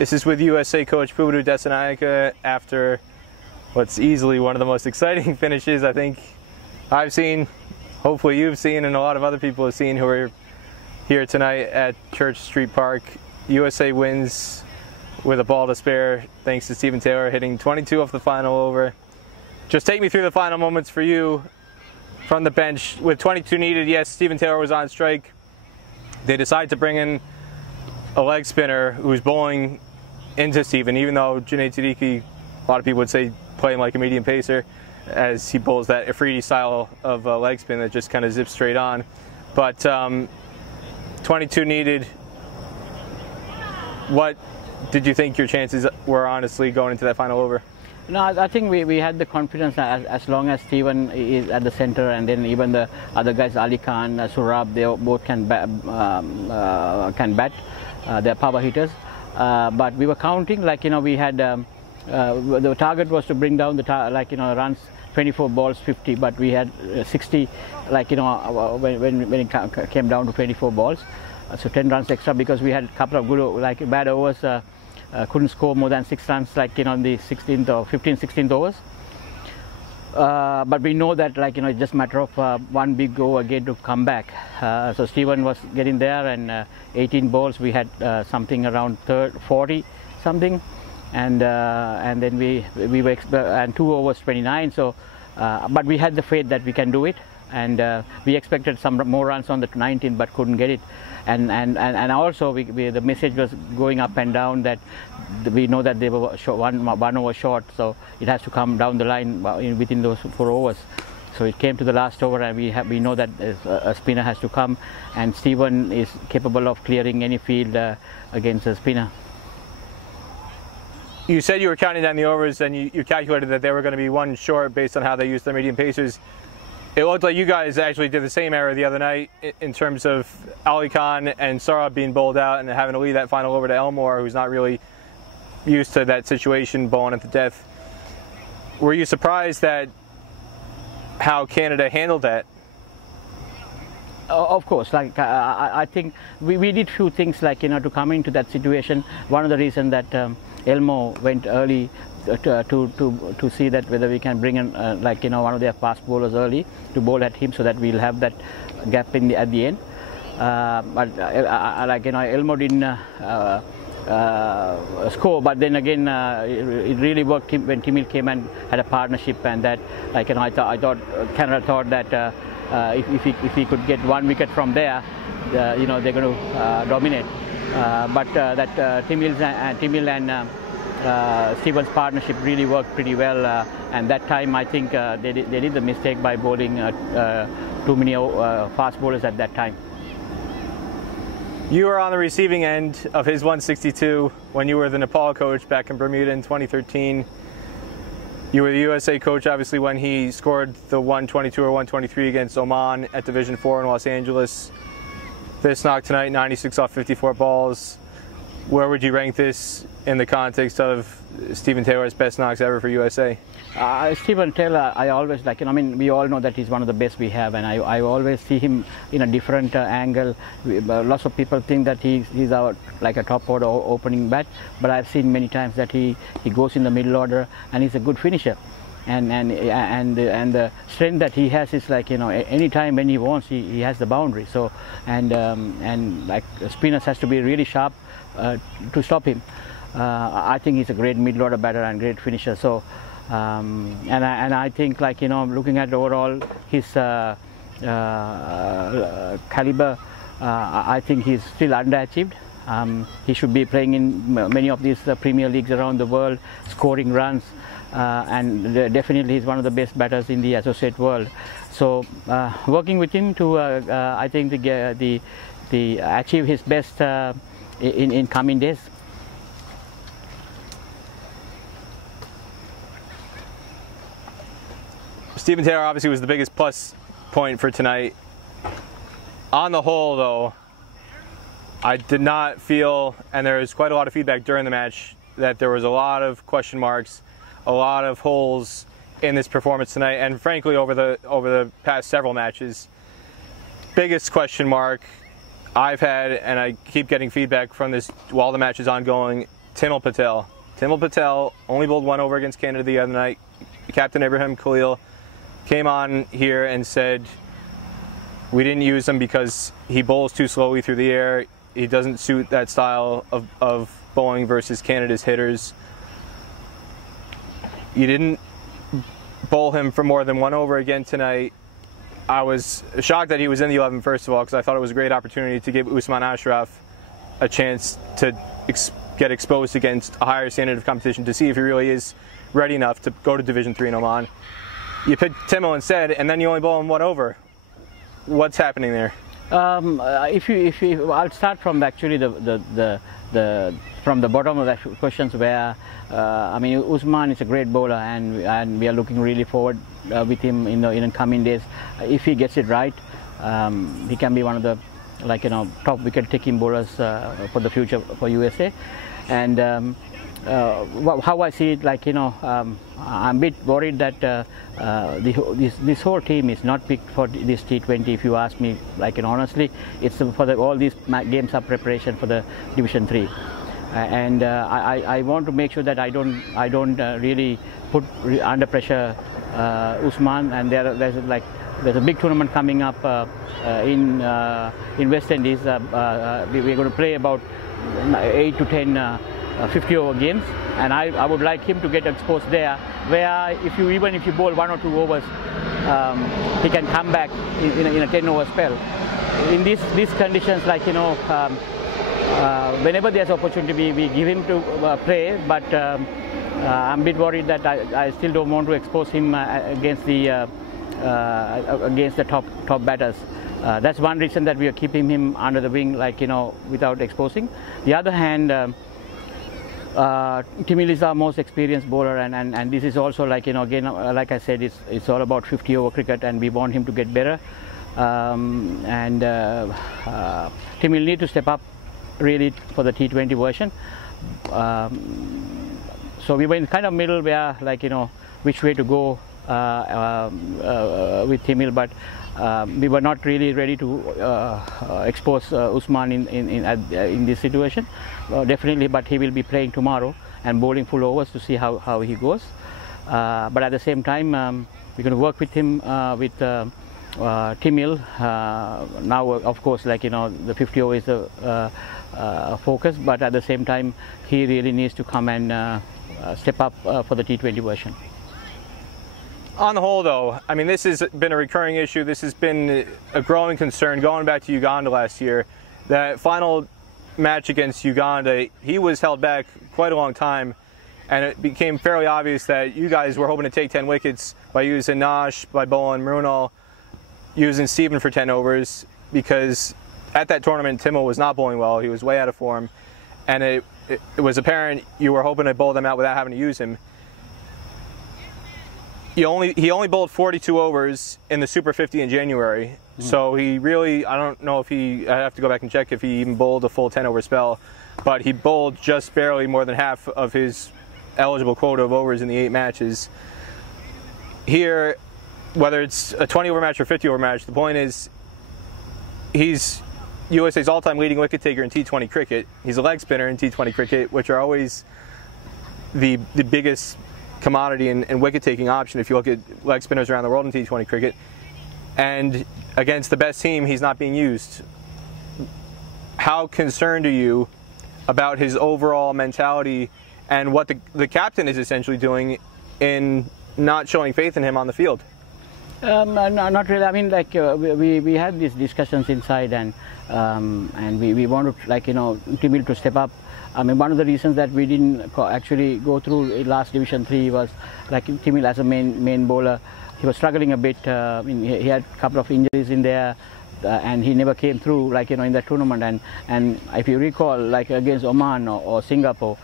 This is with USA coach Pubudu Dassanayake after what's easily one of the most exciting finishes I think I've seen, hopefully you've seen, and a lot of other people have seen who are here tonight at Church Street Park. USA wins with a ball to spare thanks to Stephen Taylor hitting 22 off the final over. Just take me through the final moments for you from the bench. With 22 needed, yes, Stephen Taylor was on strike. They decided to bring in a leg spinner who was bowling into Stephen, even though Junaid Siddiqui, a lot of people would say, play him like a medium pacer, as he bowls that Afridi style of leg spin that just kind of zips straight on. But 22 needed. What did you think your chances were, honestly, going into that final over? No, I think we had the confidence as long as Stephen is at the center, and then even the other guys, Ali Khan, Surab, they both can bat. They're power hitters. But we were counting, like, we had, the target was to bring down the, runs 24 balls, 50, but we had 60, when it came down to 24 balls. So 10 runs extra because we had a couple of good, bad overs. Couldn't score more than 6 runs, the 16th or 15th, 16th overs. But we know that, it's just a matter of one big go again to come back. So Stephen was getting there, and 18 balls, we had something around 40 something, and then we were and 2 overs 29. So, but we had the faith that we can do it, and we expected some more runs on the 19th, but couldn't get it. And also the message was going up and down that we know that they were one over short, so it has to come down the line within those 4 overs. So it came to the last over, and we know that a spinner has to come, and Stephen is capable of clearing any field against a spinner. You said you were counting down the overs, and you calculated that they were going to be 1 short based on how they used their medium pacers. It looked like you guys actually did the same error the other night in terms of Ali Khan and Sarab being bowled out and having to lead that final over to Elmore, who's not really used to that situation, bowling at the death. Were you surprised at how Canada handled that? Of course, I think we did few things to come into that situation. One of the reasons that Elmore went early to see that whether we can bring in one of their fast bowlers early to bowl at him, so that we'll have that gap at the end. But Elmore didn't score, but then again it really worked when Timil came and had a partnership, and that I thought Canada thought that if he could get 1 wicket from there, they're going to dominate. But that Timil and Stephen's partnership really worked pretty well, and that time I think they did the mistake by bowling too many fast bowlers at that time. You were on the receiving end of his 162 when you were the Nepal coach back in Bermuda in 2013. You were the USA coach, obviously, when he scored the 122 or 123 against Oman at Division 4 in Los Angeles. This knock tonight, 96 off 54 balls. Where would you rank this in the context of Stephen Taylor's best knocks ever for USA? Stephen Taylor, I always we all know that he's one of the best we have, and I always see him in a different angle. Lots of people think that he's our a top order opening bat, but I've seen many times that he goes in the middle order, and he's a good finisher. And the strength that he has is any time when he wants, he has the boundary. So and spinners has to be really sharp to stop him. I think he's a great middle order batter and great finisher. So and I think looking at overall his caliber, I think he's still underachieved. He should be playing in many of these Premier Leagues around the world, scoring runs. And definitely he's one of the best batters in the associate world. So working with him to I think the achieve his best in coming days. Stephen Taylor obviously was the biggest plus point for tonight. On the whole, though, I did not feel, and there was quite a lot of feedback during the match, that there was a lot of question marks, a lot of holes in this performance tonight, and frankly over the past several matches. Biggest question mark I've had, and I keep getting feedback from this while the match is ongoing, Timil Patel. Timil Patel only bowled 1 over against Canada the other night. Captain Ibrahim Khalil came on here and said we didn't use him because he bowls too slowly through the air. He doesn't suit that style of bowling versus Canada's hitters. You didn't bowl him for more than 1 over again tonight. I was shocked that he was in the 11 first of all, because I thought it was a great opportunity to give Usman Ashraf a chance to get exposed against a higher standard of competition, to see if he really is ready enough to go to Division III in Oman. You picked Timil instead, and then you only bowl him 1 over. What's happening there? I'll start from actually from the bottom of the questions, where I mean, Usman is a great bowler, and we are looking really forward with him in the coming days. If he gets it right, he can be one of the top wicket taking bowlers for the future for USA. And how I see it, I'm a bit worried that this whole team is not picked for this T20. If you ask me, honestly, it's for all these games are preparation for the Division III. And I want to make sure that I don't really put under pressure Usman. And there's a big tournament coming up in West Indies. We're going to play about 8 to 10 50-over games, and I would like him to get exposed there, where even if you bowl 1 or 2 overs, he can come back in a 10-over spell. In these conditions, whenever there's opportunity, we give him to play, but I'm a bit worried that I still don't want to expose him against the top batters. That's one reason that we are keeping him under the wing, without exposing. The other hand, Timil is our most experienced bowler, and this is also again, like I said, it's all about 50-over cricket, and we want him to get better. Timil need to step up really for the T20 version. So we were in kind of middle, where which way to go with Timil, but we were not really ready to expose Usman in this situation. Definitely, but he will be playing tomorrow and bowling full overs to see how he goes. But at the same time, we're going to work with him with Timil. Now, of course, the 50 over is the focus, but at the same time, he really needs to come and step up for the T20 version. On the whole, though, I mean, this has been a recurring issue. This has been a growing concern going back to Uganda last year. That final match against Uganda, he was held back quite a long time, and it became fairly obvious that you guys were hoping to take 10 wickets by using Nash, by bowling Mrunal, using Stephen for 10 overs, because at that tournament, Timil was not bowling well. He was way out of form, and it was apparent you were hoping to bowl them out without having to use him. He only bowled 42 overs in the Super 50 in January, so he really, I don't know if I have to go back and check if he even bowled a full 10-over spell, but he bowled just barely more than half of his eligible quota of overs in the 8 matches. Here, whether it's a 20-over match or 50-over match, the point is he's USA's all-time leading wicket taker in T20 cricket. He's a leg spinner in T20 cricket, which are always the biggest commodity and wicket-taking option if you look at leg spinners around the world in T20 cricket. And against the best team, he's not being used. How concerned are you about his overall mentality and what the captain is essentially doing in not showing faith in him on the field? Not really. I mean, we had these discussions inside, and we wanted, Timil to step up. I mean, one of the reasons that we didn't actually go through last Division 3 was Timil as a main bowler. He was struggling a bit. I mean, he had a couple of injuries in there, and he never came through in that tournament. And if you recall, against Oman or Singapore,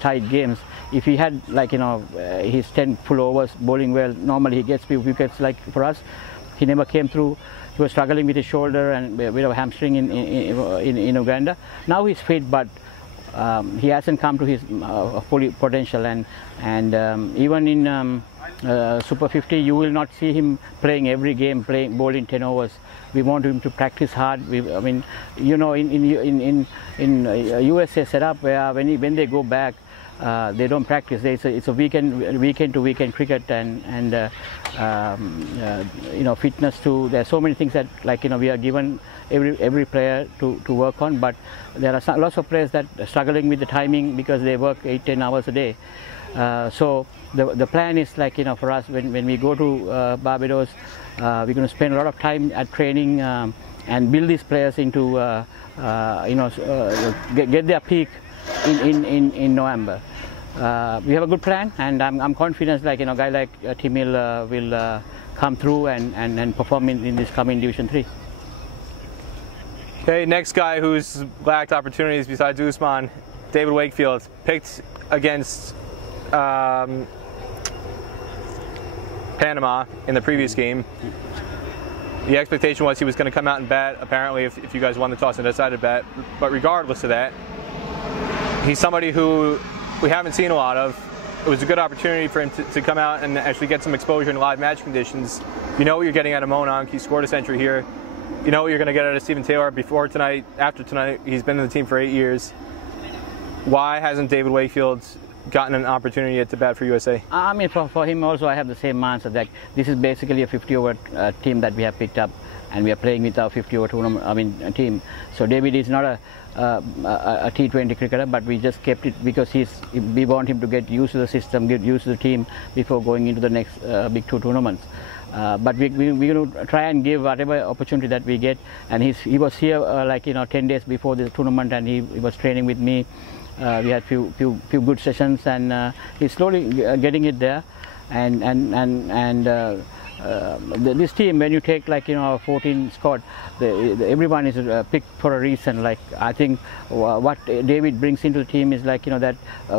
tight games, if he had his 10 full overs bowling well, normally he gets few wickets. For us, he never came through. He was struggling with his shoulder and a bit of hamstring in Uganda. Now he's fit, but he hasn't come to his full potential, and even in Super 50 you will not see him playing every game, bowling 10 overs. We want him to practice hard. I mean, you know, in USA setup where when they go back, they don't practice. It's a weekend to weekend cricket, and you know, fitness too. There are so many things that, like, you know, we are given every player to work on, but there are lots of players that are struggling with the timing because they work 8-10 hours a day. So the plan is, like, you know, for us when we go to Barbados, we're going to spend a lot of time at training and build these players into you know, get their peak in November. We have a good plan, and I'm confident, like, you know, a guy like Timil will come through and perform in this coming Division 3. Okay, next guy who's lacked opportunities besides Usman, David Wakefield, picked against Panama in the previous game. The expectation was he was going to come out and bat, apparently, if you guys won the toss and decided to bat. But regardless of that, he's somebody who we haven't seen a lot of. It was a good opportunity for him to come out and actually get some exposure in live match conditions. You know what you're getting out of Mononk. He scored a century here. You know what you're going to get out of Stephen Taylor before tonight, after tonight. He's been in the team for 8 years. Why hasn't David Wakefield gotten an opportunity yet to bat for USA? I mean, for him also, I have the same answer, that this is basically a 50-over team that we have picked up, and we are playing with our 50-over tournament, I mean, team. So David is not a T20 cricketer, but we just kept it because we want him to get used to the system, get used to the team before going into the next big 2 tournaments. But we're going to try and give whatever opportunity that we get. And he was here like, you know, 10 days before the tournament, and he was training with me. We had few good sessions, and he's slowly getting it there. This team, when you take, like, you know, 14 squad, everyone is picked for a reason. Like, I think what David brings into the team is, like, you know, that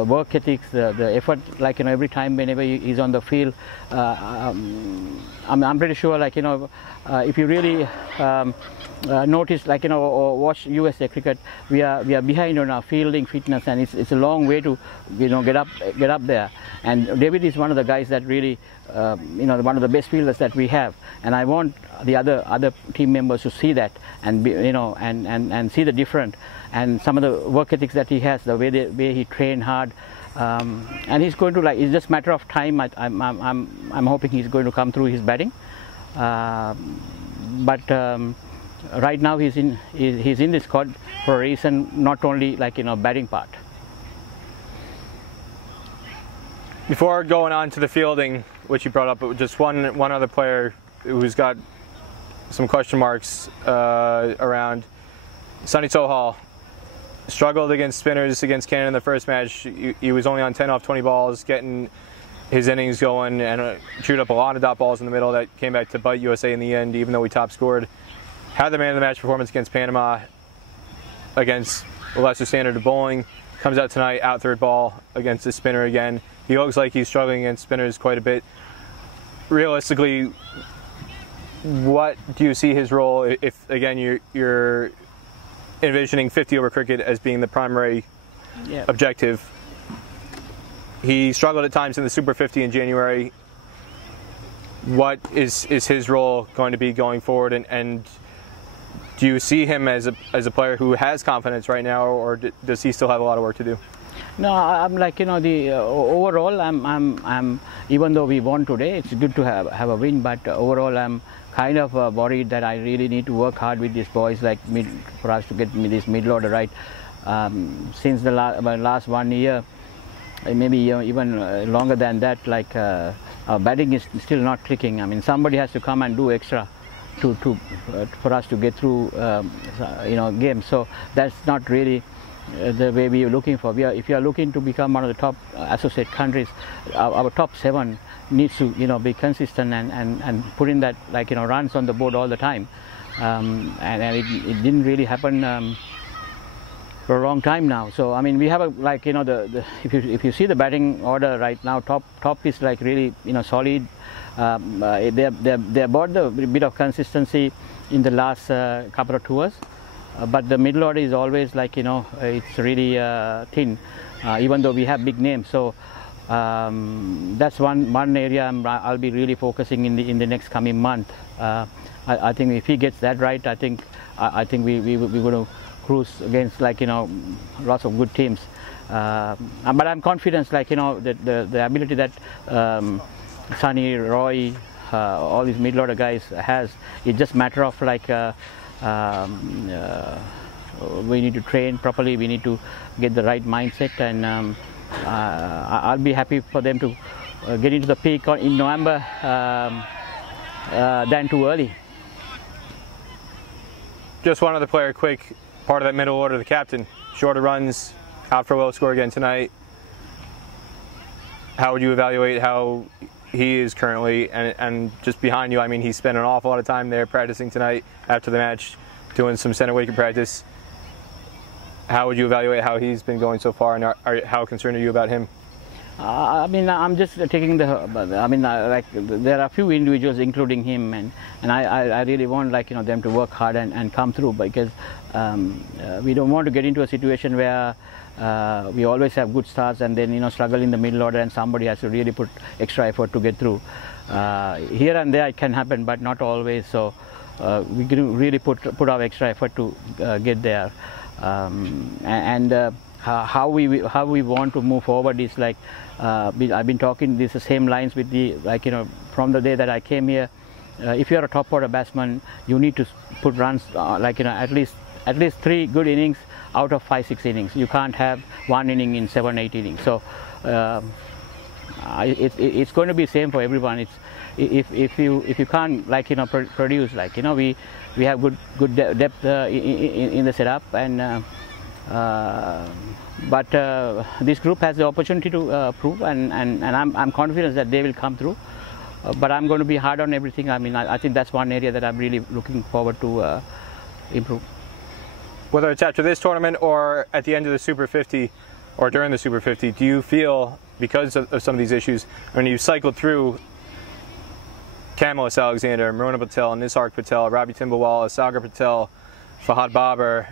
work ethics, the effort, like, you know, every time whenever he's on the field. I'm pretty sure, like, you know, if you really notice, like, you know, or watch USA cricket, we are behind on our fielding fitness, and it's a long way to, you know, get up there. And David is one of the guys that really, you know, one of the best fielders that we have, and I want the other team members to see that, and you know, and see the difference, and some of the work ethics that he has, the way he trained hard. And he's going to, like, it's just a matter of time. I'm hoping he's going to come through his batting, but right now he's in this squad for a reason, not only, like, you know, batting part. Before going on to the fielding, which you brought up, just one other player who's got some question marks around. Sunny Sohal struggled against spinners against Canada in the first match. He was only on 10 off 20 balls, getting his innings going, and chewed up a lot of dot balls in the middle that came back to bite USA in the end, even though we top scored. Had the man of the match performance against Panama, against a lesser standard of bowling. Comes out tonight, out third ball against the spinner again. He looks like he's struggling against spinners quite a bit. Realistically, what do you see his role if again, you're envisioning 50-over cricket as being the primary objective? He struggled at times in the Super 50 in January. What is his role going to be going forward, and do you see him as a player who has confidence right now, or does he still have a lot of work to do? No, I'm like, you know, the overall, I'm even though we won today, it's good to have a win, but overall I'm kind of worried that I really need to work hard with these boys, like for us to get this middle order right. Since the last 1 year, maybe even longer than that, like our batting is still not clicking. I mean, somebody has to come and do extra for us to get through, you know, games. So that's not really the way we are looking for. If you are looking to become one of the top associate countries, our top 7 needs to, you know, be consistent and put in that, like, you know, runs on the board all the time. And it didn't really happen for a long time now. So I mean, we have a, like, you know, if you see the batting order right now, top is like really, you know, solid. They brought the bit of consistency in the last couple of tours. but the middle order is always like, it's really thin, even though we have big names. So that's one area I'll be really focusing in the next coming month. I think if he gets that right, I think we're going to cruise against lots of good teams. But I'm confident, that the ability that Sunny, Roy, all these middle order guys has, it's just a matter of we need to train properly, we need to get the right mindset, and I'll be happy for them to get into the peak in November than too early. Just one other player, quick, part of that middle order, the captain, shorter runs, out for a low score again tonight. How would you evaluate how he is currently, and just behind you, I mean, he spent an awful lot of time there practicing tonight after the match, doing some center wicket practice. How would you evaluate how he's been going so far, and how concerned are you about him? I mean, I'm just taking there are a few individuals, including him, and I really want them to work hard and come through, because we don't want to get into a situation where we always have good starts and then struggle in the middle order, and somebody has to really put extra effort to get through. Here and there it can happen, but not always. So we can really put our extra effort to get there. How we want to move forward is I've been talking the same lines with from the day that I came here. If you're a top order batsman, you need to put runs at least 3 good innings out of 5-6 innings. You can't have 1 inning in 7-8 innings. So it's going to be same for everyone. It's if you can't produce, we have good depth in the setup, and but this group has the opportunity to prove, and I'm confident that they will come through. But I'm going to be hard on everything. I mean, I think that's one area that I'm really looking forward to improve. Whether it's after this tournament or at the end of the Super 50 or during the Super 50, do you feel, because of some of these issues, when you cycled through Kamlesh Alexander, Maruna Patel, Nisarg Patel, Ravi Timbawala, Sagar Patel, Fahad Babar,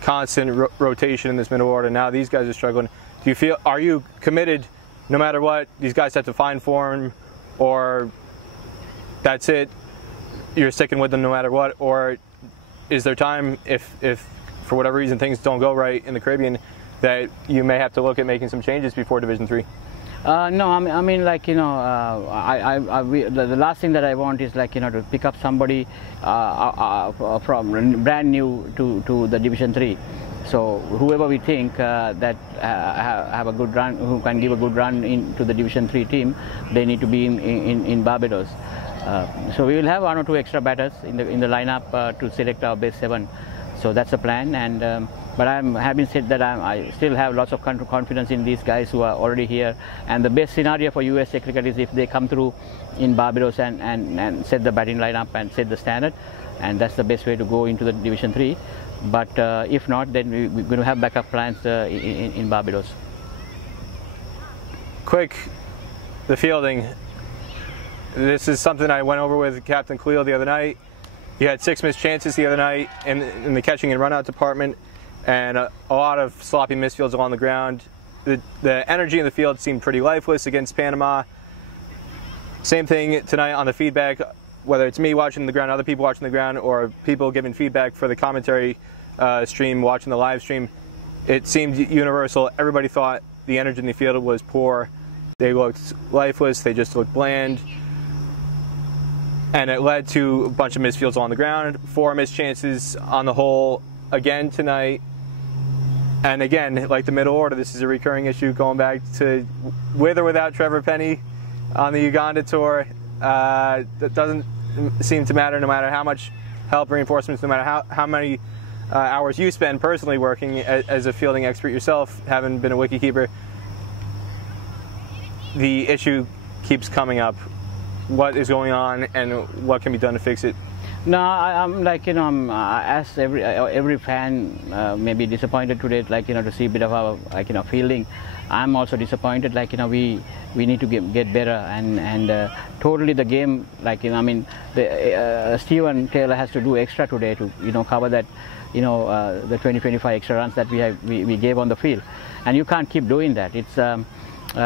constant rotation in this middle order, now these guys are struggling. Do you feel, are you committed no matter what, these guys have to find form, or that's it, you're sticking with them no matter what? Or is there time, if for whatever reason things don't go right in the Caribbean, that you may have to look at making some changes before Division 3? No, I mean, the last thing that I want is to pick up somebody from brand new to the Division 3. So whoever we think that have a good run, who can give a good run into the Division 3 team, they need to be in Barbados. So we will have 1 or 2 extra batters in the lineup to select our best 7. So that's the plan. And but having said that, I still have lots of confidence in these guys who are already here. And the best scenario for USA cricket is if they come through in Barbados and set the batting lineup and set the standard. And that's the best way to go into the Division 3. But if not, then we're going to have backup plans in Barbados. Quick, the fielding. This is something I went over with Captain Khalil the other night. You had 6 missed chances the other night in the catching and run-out department, and a lot of sloppy misfields along the ground. The energy in the field seemed pretty lifeless against Panama. Same thing tonight on the feedback, whether it's me watching the ground, other people watching the ground, or people giving feedback for the commentary stream, watching the live stream. It seemed universal. Everybody thought the energy in the field was poor. They looked lifeless. They just looked bland. And it led to a bunch of misfields on the ground, 4 missed chances on the whole again tonight. And again, like the middle order, this is a recurring issue going back to with or without Trevor Penny on the Uganda tour. That doesn't seem to matter, no matter how much help, reinforcements, no matter how many hours you spend personally working as a fielding expert yourself, having been a wicketkeeper. The issue keeps coming up. What is going on, and what can be done to fix it? No, I'm like, I'm as every fan may be disappointed today, like, to see a bit of our, like, fielding. I'm also disappointed, like, we need to get better, and totally the game, like, I mean, Steven Taylor has to do extra today to, cover that, the 20-25 extra runs that we gave on the field, and you can't keep doing that. It's we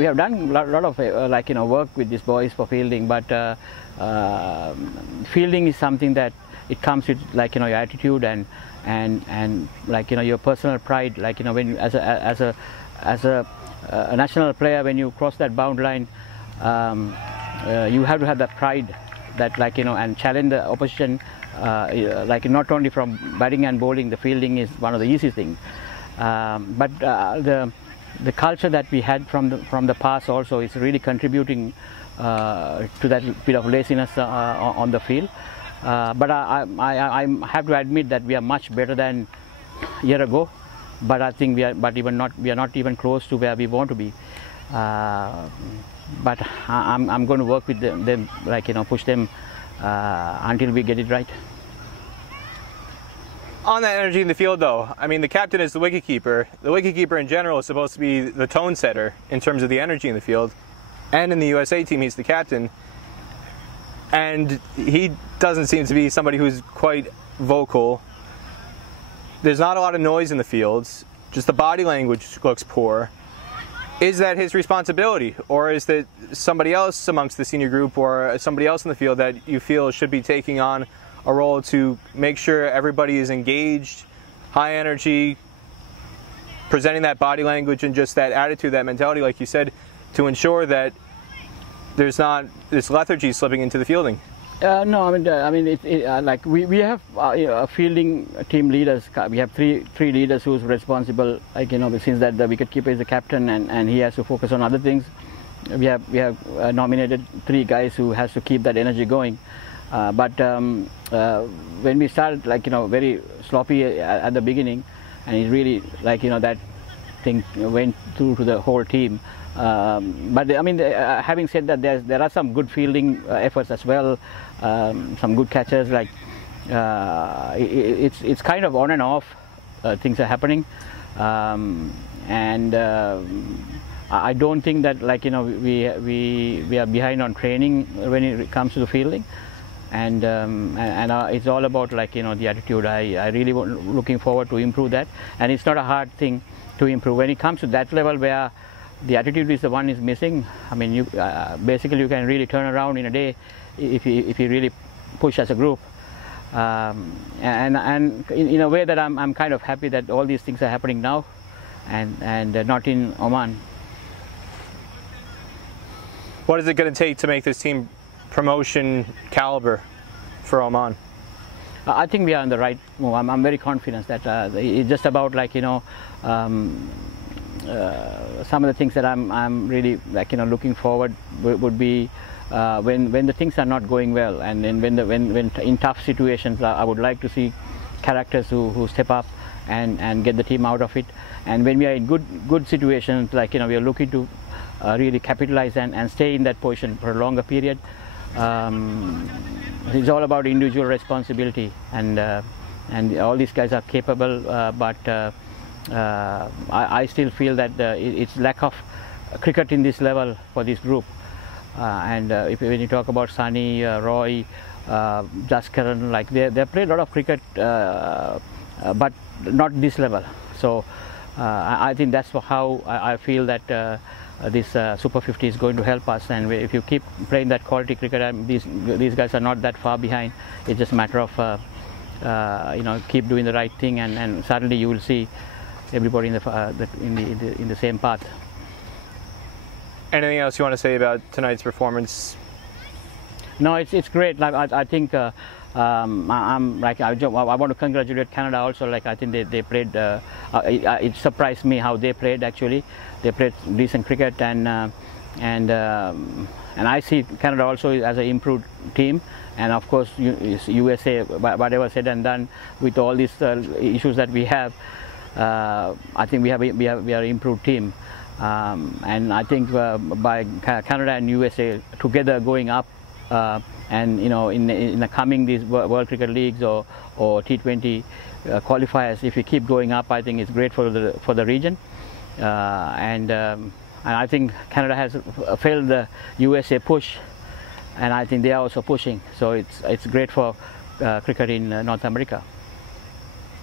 have done a lot of work with these boys for fielding, but fielding is something that it comes with, like, your attitude and like, your personal pride, like, when as a national player, when you cross that bound line, you have to have that pride, that, like, and challenge the opposition, like, not only from batting and bowling. The fielding is one of the easy things. But the culture that we had from the past also is really contributing to that bit of laziness on the field. But I have to admit that we are much better than a year ago. But I think we are not even close to where we want to be. But I'm going to work with them, like, push them until we get it right. On that energy in the field, though, I mean, the captain is the wicketkeeper. The wicketkeeper in general is supposed to be the tone setter in terms of the energy in the field. And in the USA team, he's the captain. And he doesn't seem to be somebody who's quite vocal. There's not a lot of noise in the fields. Just the body language looks poor. Is that his responsibility? Or is that somebody else amongst the senior group or somebody else in the field that you feel should be taking on a role to make sure everybody is engaged, high energy, presenting that body language and just that attitude, that mentality, like you said, to ensure that there's not this lethargy slipping into the fielding? No, I mean, like we have fielding team leaders. We have three leaders who's responsible. Like, since that the wicketkeeper is the captain and he has to focus on other things. We have nominated 3 guys who has to keep that energy going. But when we started, like, very sloppy at the beginning, and it really, like, that thing went through to the whole team. But I mean, having said that, there are some good fielding efforts as well, some good catches. Like, it's kind of on and off. Things are happening, and I don't think that, like, we are behind on training when it comes to the fielding. And it's all about, like, the attitude. I really looking forward to improve that, and it's not a hard thing to improve. When it comes to that level where the attitude is the one is missing, I mean, you basically you can really turn around in a day if you really push as a group. And in a way that I'm kind of happy that all these things are happening now, and not in Oman. What is it going to take to make this team promotion caliber for Oman? I think we are on the right move. I'm very confident that it's just about, like, some of the things that I'm really, like, looking forward would be when the things are not going well, and then when in tough situations, I would like to see characters who step up and get the team out of it. And when we are in good situations, like, we are looking to really capitalize and stay in that position for a longer period. It's all about individual responsibility, and all these guys are capable, but I still feel that it's lack of cricket in this level for this group. And when you talk about Sunny, Roy, Jaskaran, like they played a lot of cricket, but not this level. So I think that's how I feel that this Super 50 is going to help us, and if you keep playing that quality cricket, these guys are not that far behind. It's just a matter of keep doing the right thing, and suddenly you will see everybody in the same path. Anything else you want to say about tonight's performance? No, it's great. Like, I think I'm like, I want to congratulate Canada also. Like, I think they played. It surprised me how they played. Actually, they played decent cricket, and I see Canada also as an improved team. And of course, USA, whatever said and done, with all these issues that we have, I think we are an improved team. And I think by Canada and USA together going up And you know, in the coming these World Cricket Leagues or T20 qualifiers, if we keep going up, I think it's great for the region. And I think Canada has failed the USA push, and I think they are also pushing. So it's great for cricket in North America.